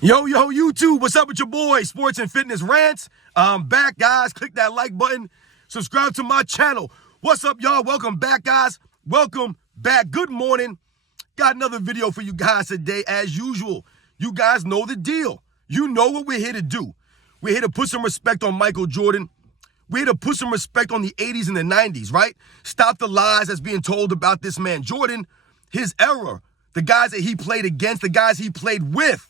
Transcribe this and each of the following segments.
Yo, YouTube, what's up with your boy, Sports and Fitness Rants? I'm back, guys. Click that like button. Subscribe to my channel. What's up, y'all? Welcome back, guys. Welcome back. Good morning. Got another video for you guys today, as usual. You guys know the deal. You know what we're here to do. We're here to put some respect on Michael Jordan. We're here to put some respect on the 80s and the 90s, right? Stop the lies that's being told about this man, Jordan, his era, the guys that he played against, the guys he played with.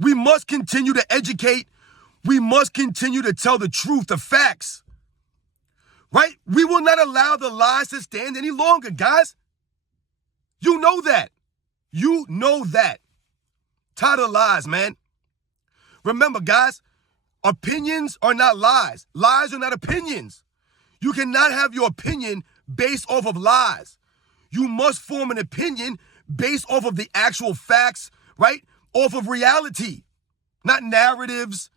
We must continue to educate. We must continue to tell the truth, the facts. Right? We will not allow the lies to stand any longer, guys. You know that. You know that. Tired of lies, man. Remember, guys, opinions are not lies. Lies are not opinions. You cannot have your opinion based off of lies. You must form an opinion based off of the actual facts, right? Off of reality, not narratives,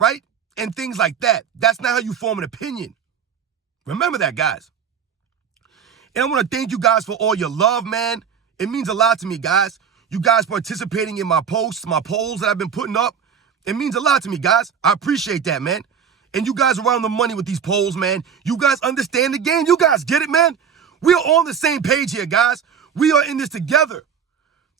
right? And things like that. That's not how you form an opinion. Remember that, guys. And I want to thank you guys for all your love, man. It means a lot to me, guys. You guys participating in my posts, my polls that I've been putting up. It means a lot to me, guys. I appreciate that, man. And you guys are on the money with these polls, man. You guys understand the game. You guys get it, man. We are on the same page here, guys. We are in this together.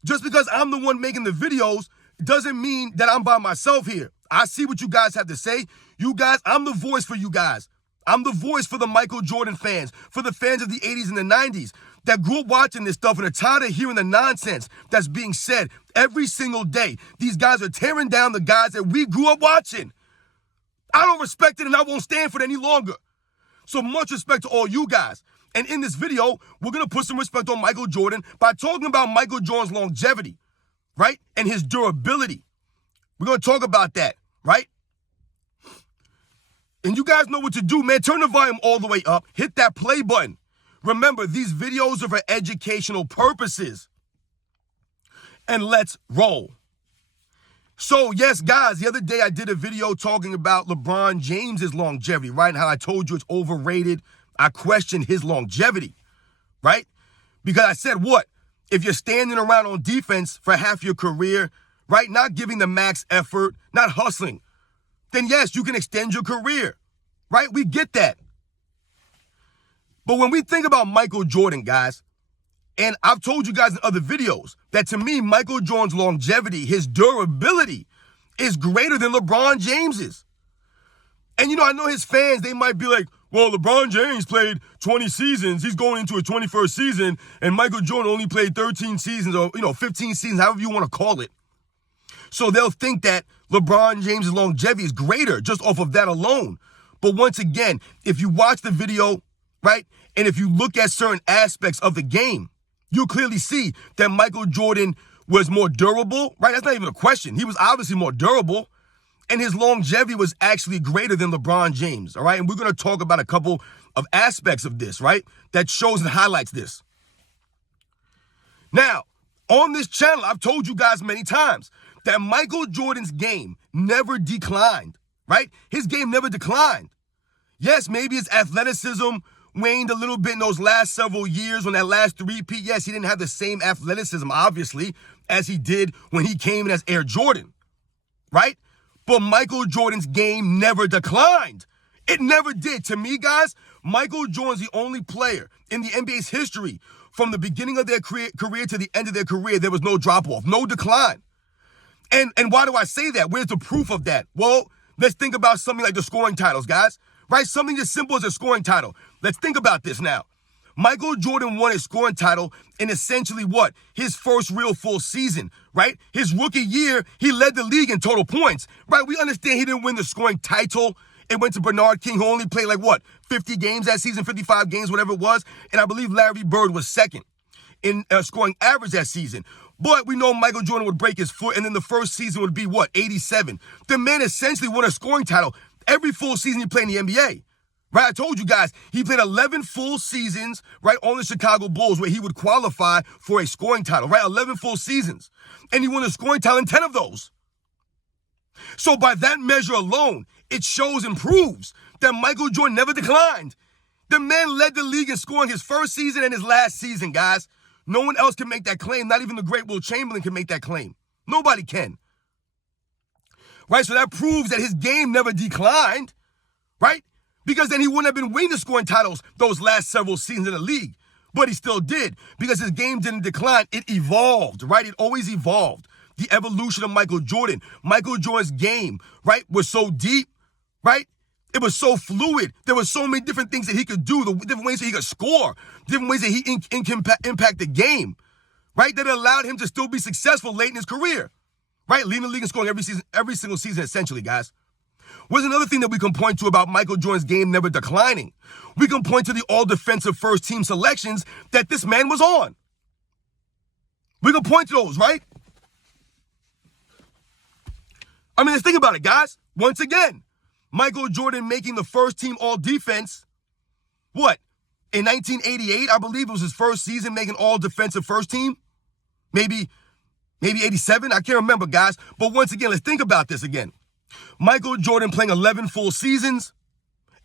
Just because I'm the one making the videos doesn't mean that I'm by myself here. I see what you guys have to say. You guys, I'm the voice for you guys. I'm the voice for the Michael Jordan fans, for the fans of the 80s and the 90s that grew up watching this stuff and are tired of hearing the nonsense that's being said every single day. These guys are tearing down the guys that we grew up watching. I don't respect it and I won't stand for it any longer. So much respect to all you guys. And in this video, we're going to put some respect on Michael Jordan by talking about Michael Jordan's longevity, right? And his durability. We're going to talk about that, right? And you guys know what to do, man. Turn the volume all the way up. Hit that play button. Remember, these videos are for educational purposes. And let's roll. So, yes, guys, the other day I did a video talking about LeBron James's longevity, right? And how I told you it's overrated. I questioned his longevity, right? Because I said, what? If you're standing around on defense for half your career, right? Not giving the max effort, not hustling, then yes, you can extend your career, right? We get that. But when we think about Michael Jordan, guys, and I've told you guys in other videos that to me, Michael Jordan's longevity, his durability is greater than LeBron James's. And, you know, I know his fans, they might be like, well, LeBron James played 20 seasons. He's going into a 21st season. And Michael Jordan only played 13 seasons or, 15 seasons, however you want to call it. So they'll think that LeBron James' longevity is greater just off of that alone. But once again, if you watch the video, right, and if you look at certain aspects of the game, you'll clearly see that Michael Jordan was more durable, right? That's not even a question. He was obviously more durable. And his longevity was actually greater than LeBron James, all right? And we're going to talk about a couple of aspects of this, right, that shows and highlights this. Now, on this channel, I've told you guys many times that Michael Jordan's game never declined, right? His game never declined. Yes, maybe his athleticism waned a little bit in those last several years on that last three-peat. Yes, he didn't have the same athleticism, obviously, as he did when he came in as Air Jordan, right? But Michael Jordan's game never declined. It never did. To me, guys, Michael Jordan's the only player in the NBA's history from the beginning of their career to the end of their career, there was no drop-off, no decline. And why do I say that? Where's the proof of that? Well, let's think about something like the scoring titles, guys, right? Something as simple as a scoring title. Let's think about this now. Michael Jordan won his scoring title in essentially what? His first real full season, right? His rookie year, he led the league in total points, right? We understand he didn't win the scoring title. It went to Bernard King, who only played 50 games that season, 55 games, whatever it was. And I believe Larry Bird was second in scoring average that season. But we know Michael Jordan would break his foot, and then the first season would be 87. The man essentially won a scoring title every full season he played in the NBA. Right, I told you guys, he played 11 full seasons, right, on the Chicago Bulls where he would qualify for a scoring title, right, 11 full seasons. And he won a scoring title in 10 of those. So by that measure alone, it shows and proves that Michael Jordan never declined. The man led the league in scoring his first season and his last season, guys. No one else can make that claim. Not even the great Will Chamberlain can make that claim. Nobody can. Right? So that proves that his game never declined, right? Because then he wouldn't have been winning the scoring titles those last several seasons in the league. But he still did, because his game didn't decline. It evolved, right? It always evolved. The evolution of Michael Jordan. Michael Jordan's game, right, was so deep, right? It was so fluid. There were so many different things that he could do, the different ways that he could score, different ways that he impact the game, right? That allowed him to still be successful late in his career, right? Leading the league and scoring every single season, essentially, guys. What's another thing that we can point to about Michael Jordan's game never declining? We can point to the all-defensive first-team selections that this man was on. We can point to those, right? I mean, let's think about it, guys. Once again, Michael Jordan making the first-team all-defense, what? In 1988, I believe it was his first season making all-defensive first team. Maybe 87, I can't remember, guys. But once again, let's think about this again. Michael Jordan playing 11 full seasons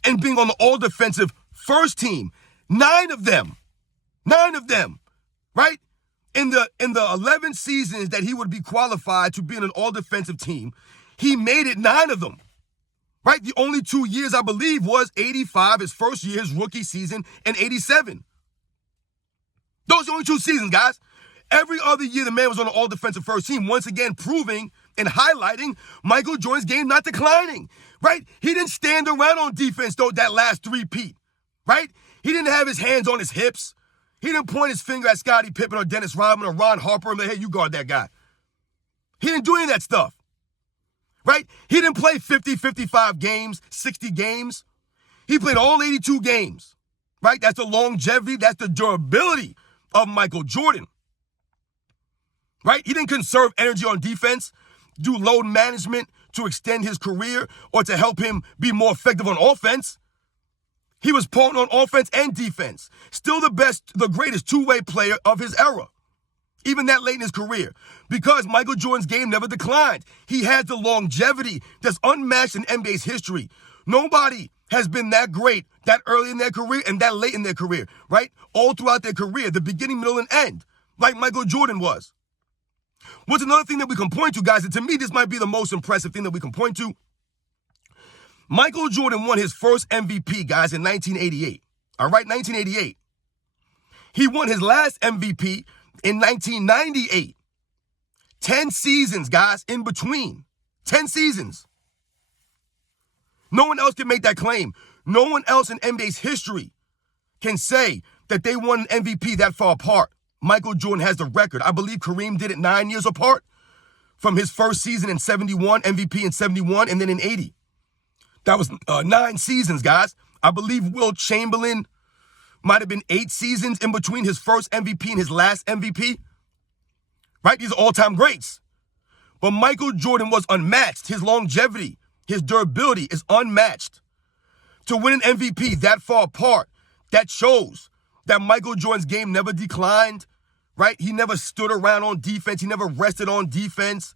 and being on the all-defensive first team. 9 of them, right? In the 11 seasons that he would be qualified to be in an all-defensive team, he made it 9 of them, right? The only 2 years, I believe, was 85, his first year, his rookie season, and 87. Those are the only 2 seasons, guys. Every other year, the man was on an all-defensive first team, once again proving and highlighting Michael Jordan's game not declining, right? He didn't stand around on defense, though, that last three-peat, right? He didn't have his hands on his hips. He didn't point his finger at Scottie Pippen or Dennis Rodman or Ron Harper and say, hey, you guard that guy. He didn't do any of that stuff, right? He didn't play 50, 55 games, 60 games. He played all 82 games, right? That's the longevity, that's the durability of Michael Jordan, right? He didn't conserve energy on defense, do load management to extend his career or to help him be more effective on offense. He was potent on offense and defense. Still the greatest two-way player of his era, even that late in his career, because Michael Jordan's game never declined. He had the longevity that's unmatched in NBA's history. Nobody has been that great that early in their career and that late in their career, right? All throughout their career, the beginning, middle, and end, like Michael Jordan was. What's another thing that we can point to, guys, and to me, this might be the most impressive thing that we can point to. Michael Jordan won his first MVP, guys, in 1988. All right, 1988. He won his last MVP in 1998. 10 seasons, guys, in between. 10 seasons. No one else can make that claim. No one else in NBA's history can say that they won an MVP that far apart. Michael Jordan has the record. I believe Kareem did it 9 years apart from his first season in 71, MVP in 71, and then in 80. That was 9 seasons, guys. I believe Wilt Chamberlain might have been 8 seasons in between his first MVP and his last MVP. Right? These are all-time greats. But Michael Jordan was unmatched. His longevity, his durability is unmatched. To win an MVP that far apart, that shows that Michael Jordan's game never declined, right? He never stood around on defense. He never rested on defense,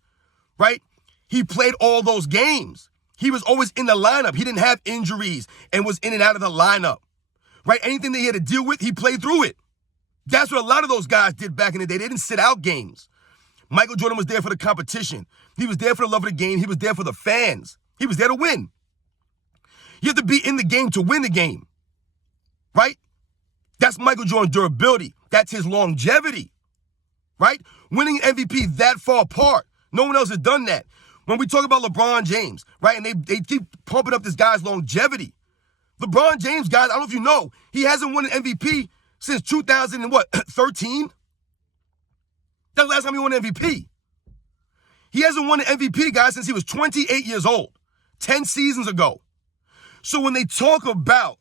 right? He played all those games. He was always in the lineup. He didn't have injuries and was in and out of the lineup, right? Anything that he had to deal with, he played through it. That's what a lot of those guys did back in the day. They didn't sit out games. Michael Jordan was there for the competition. He was there for the love of the game. He was there for the fans. He was there to win. You have to be in the game to win the game, right? That's Michael Jordan's durability. That's his longevity, right? Winning an MVP that far apart. No one else has done that. When we talk about LeBron James, right, and they keep pumping up this guy's longevity. LeBron James, guys, I don't know if you know, he hasn't won an MVP since 2013? That's the last time he won an MVP. He hasn't won an MVP, guys, since he was 28 years old, 10 seasons ago. So when they talk about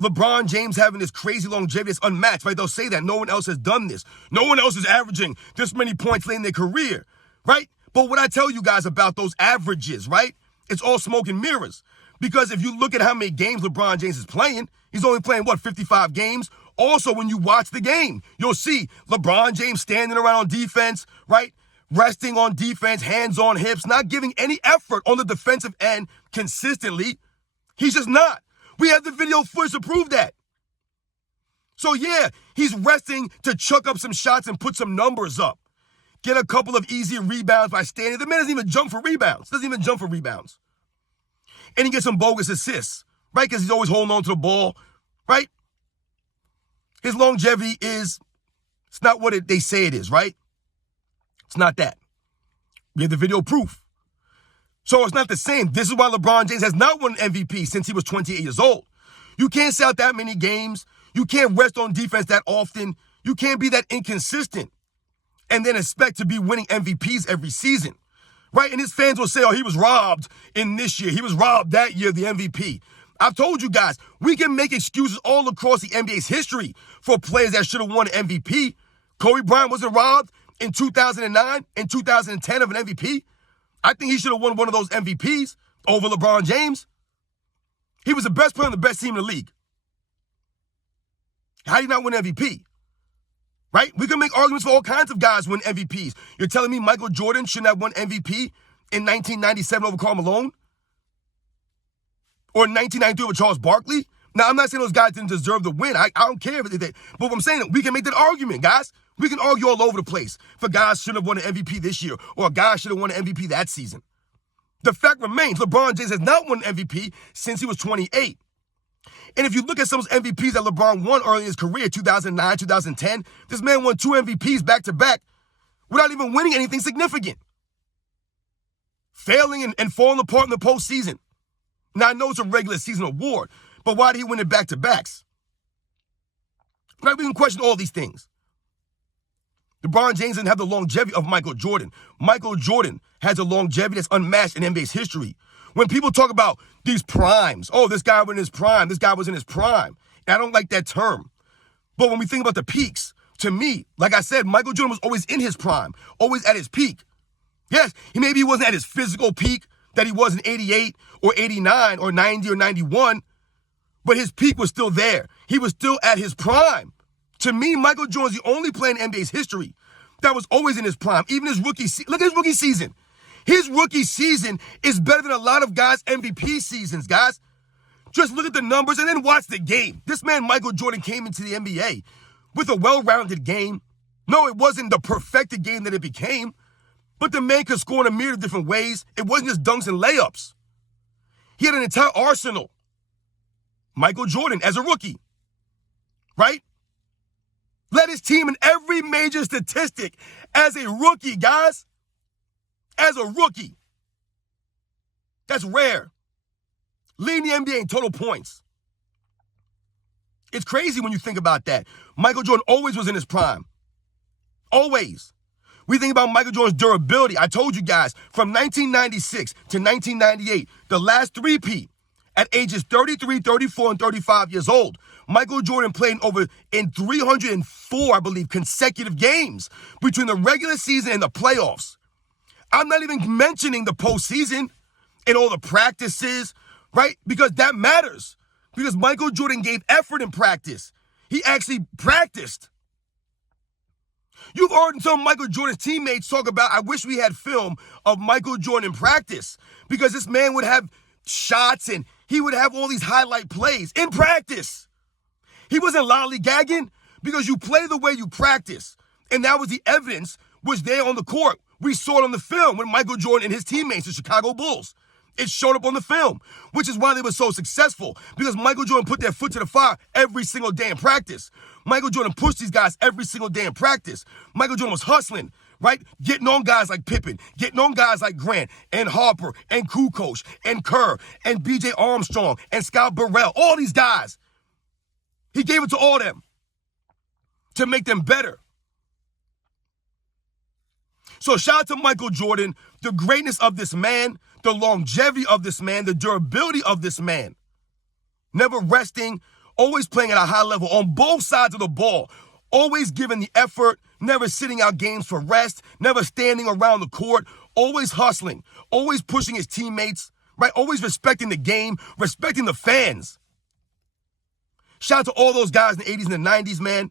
LeBron James having this crazy longevity that's unmatched, right? They'll say that no one else has done this. No one else is averaging this many points late in their career, right? But what I tell you guys about those averages, right? It's all smoke and mirrors. Because if you look at how many games LeBron James is playing, he's only playing, 55 games? Also, when you watch the game, you'll see LeBron James standing around on defense, right? Resting on defense, hands on hips, not giving any effort on the defensive end consistently. He's just not. We have the video footage to prove that. So yeah, he's resting to chuck up some shots and put some numbers up. get a couple of easy rebounds by standing. The man doesn't even jump for rebounds. And he gets some bogus assists, right? Because he's always holding on to the ball, right? His longevity it's not what they say it is, right? It's not that. We have the video proof. So it's not the same. This is why LeBron James has not won an MVP since he was 28 years old. You can't sell out that many games. You can't rest on defense that often. You can't be that inconsistent and then expect to be winning MVPs every season, right? And his fans will say, oh, he was robbed in this year. He was robbed that year, the MVP. I've told you guys, we can make excuses all across the NBA's history for players that should have won an MVP. Kobe Bryant wasn't robbed in 2009 and 2010 of an MVP. I think he should have won one of those MVPs over LeBron James. He was the best player on the best team in the league. How do you not win MVP? Right? We can make arguments for all kinds of guys win MVPs. You're telling me Michael Jordan shouldn't have won MVP in 1997 over Karl Malone? Or 1992 over Charles Barkley? Now, I'm not saying those guys didn't deserve the win. I don't care if they did. But what I'm saying, we can make that argument, guys. We can argue all over the place for guys should have won an MVP this year or a guy should have won an MVP that season. The fact remains, LeBron James has not won an MVP since he was 28. And if you look at some of those MVPs that LeBron won early in his career, 2009, 2010, this man won 2 MVPs back-to-back without even winning anything significant. Failing and falling apart in the postseason. Now, I know it's a regular season award, but why did he win it back-to-backs? Right, we can question all these things. LeBron James didn't have the longevity of Michael Jordan. Michael Jordan has a longevity that's unmatched in NBA's history. When people talk about these primes, oh, this guy was in his prime, this guy was in his prime. And I don't like that term. But when we think about the peaks, to me, like I said, Michael Jordan was always in his prime, always at his peak. Yes, he wasn't at his physical peak that he was in 88 or 89 or 90 or 91, but his peak was still there. He was still at his prime. To me, Michael Jordan's the only player in NBA's history that was always in his prime. Even his rookie season. Look at his rookie season. His rookie season is better than a lot of guys' MVP seasons, guys. Just look at the numbers and then watch the game. This man, Michael Jordan, came into the NBA with a well-rounded game. No, it wasn't the perfected game that it became, but the man could score in a myriad of different ways. It wasn't just dunks and layups. He had an entire arsenal. Michael Jordan as a rookie, right? Led his team in every major statistic as a rookie, guys. As a rookie. That's rare. Leading the NBA in total points. It's crazy when you think about that. Michael Jordan always was in his prime. Always. We think about Michael Jordan's durability. I told you guys, from 1996 to 1998, the last three-peat, at ages 33, 34, and 35 years old, Michael Jordan played in 304, I believe, consecutive games between the regular season and the playoffs. I'm not even mentioning the postseason and all the practices, right? Because that matters. Because Michael Jordan gave effort in practice. He actually practiced. You've heard some of Michael Jordan's teammates talk about, I wish we had film of Michael Jordan in practice. Because this man would have shots and he would have all these highlight plays in practice. He wasn't lollygagging because you play the way you practice. And that was the evidence was there on the court. We saw it on the film with Michael Jordan and his teammates, the Chicago Bulls. It showed up on the film, which is why they were so successful, because Michael Jordan put their foot to the fire every single day in practice. Michael Jordan pushed these guys every single day in practice. Michael Jordan was hustling, right? Getting on guys like Pippen, getting on guys like Grant and Harper and Kukoc and Kerr and B.J. Armstrong and Scott Burrell, all these guys. He gave it to all of them to make them better. So shout out to Michael Jordan, the greatness of this man, the longevity of this man, the durability of this man. Never resting, always playing at a high level on both sides of the ball, always giving the effort, never sitting out games for rest, never standing around the court, always hustling, always pushing his teammates, right? Always respecting the game, respecting the fans. Shout out to all those guys in the 80s and the 90s, man.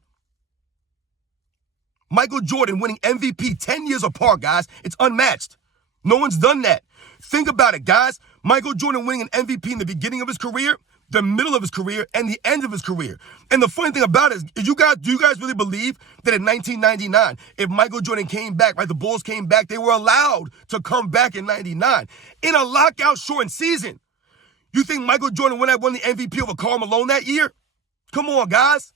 Michael Jordan winning MVP 10 years apart, guys. It's unmatched. No one's done that. Think about it, guys. Michael Jordan winning an MVP in the beginning of his career the middle of his career and the end of his career. And the funny thing about it is do you guys really believe that in 1999, if Michael Jordan came back, right, the Bulls came back, they were allowed to come back in 99 in a lockout shortened season? You think Michael Jordan would have won the MVP over Karl Malone that year? Come on, guys.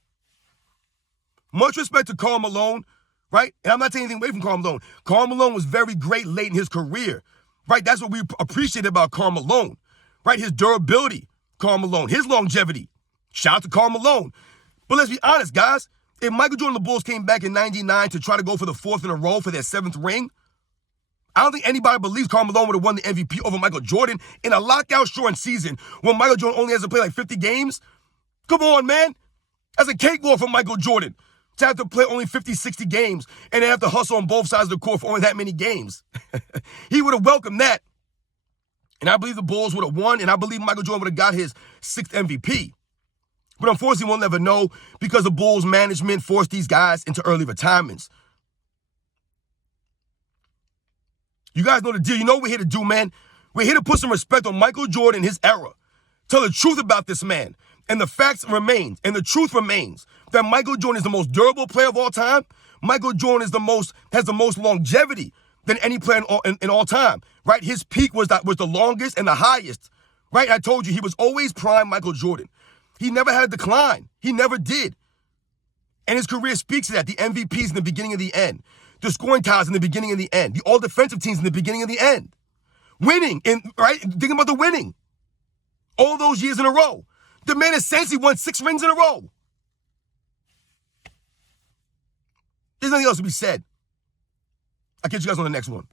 Much respect to Karl Malone, right? And I'm not taking anything away from Karl Malone. Karl Malone was very great late in his career, right? That's what we appreciate about Karl Malone, right? His durability, Karl Malone, his longevity. Shout out to Karl Malone. But let's be honest, guys. If Michael Jordan and the Bulls came back in 99 to try to go for the 4th in a row for their 7th ring, I don't think anybody believes Karl Malone would have won the MVP over Michael Jordan in a lockout shortened season when Michael Jordan only has to play like 50 games. Come on, man. That's a cakewalk for Michael Jordan to have to play only 50, 60 games and then have to hustle on both sides of the court for only that many games. He would have welcomed that. And I believe the Bulls would have won, and I believe Michael Jordan would have got his 6th MVP. But unfortunately, we'll never know because the Bulls management forced these guys into early retirements. You guys know the deal. You know what we're here to do, man. We're here to put some respect on Michael Jordan and his era. Tell the truth about this man. And the facts remain, and the truth remains that Michael Jordan is the most durable player of all time. Michael Jordan has the most longevity than any player in all time, right? His peak was the longest and the highest, right? I told you he was always prime Michael Jordan. He never had a decline. He never did. And his career speaks to that. The MVPs in the beginning and the end. The scoring titles in the beginning and the end. The all-defensive teams in the beginning and the end. Winning, right? Thinking about the winning. All those years in a row. The man essentially won 6 rings in a row. There's nothing else to be said. I'll catch you guys on the next one.